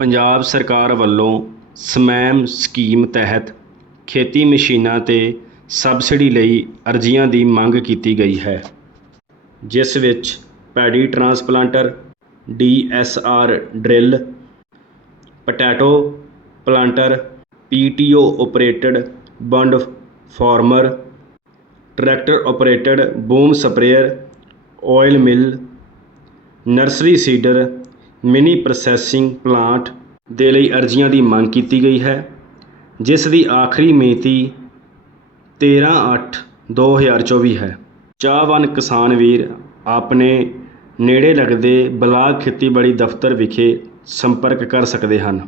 ਪੰਜਾਬ ਸਰਕਾਰ ਵੱਲੋਂ ਸਮੈਮ ਸਕੀਮ ਤਹਿਤ ਖੇਤੀ ਮਸ਼ੀਨਾਂ 'ਤੇ ਸਬਸਿਡੀ ਲਈ ਅਰਜ਼ੀਆਂ ਦੀ ਮੰਗ ਕੀਤੀ ਗਈ ਹੈ, ਜਿਸ ਵਿੱਚ paddy transplanter, DSR drill, potato planter, PTO ਓਪਰੇਟਡ ਬੰਡ farmer, tractor ਓਪਰੇਟਡ boom sprayer, oil mill, nursery seeder, mini processing plant ਦੇ ਲਈ ਅਰਜ਼ੀਆਂ ਦੀ ਮੰਗ ਕੀਤੀ ਗਈ ਹੈ, ਜਿਸ ਦੀ ਆਖਰੀ ਮਿਤੀ 13/8/2024 ਹੈ। ਚਾਹਵਾਨ ਕਿਸਾਨ ਵੀਰ ਆਪਣੇ ਨੇੜੇ ਲੱਗਦੇ ਬਲਾਕ ਖੇਤੀਬਾੜੀ ਦਫ਼ਤਰ ਵਿਖੇ ਸੰਪਰਕ ਕਰ ਸਕਦੇ ਹਨ।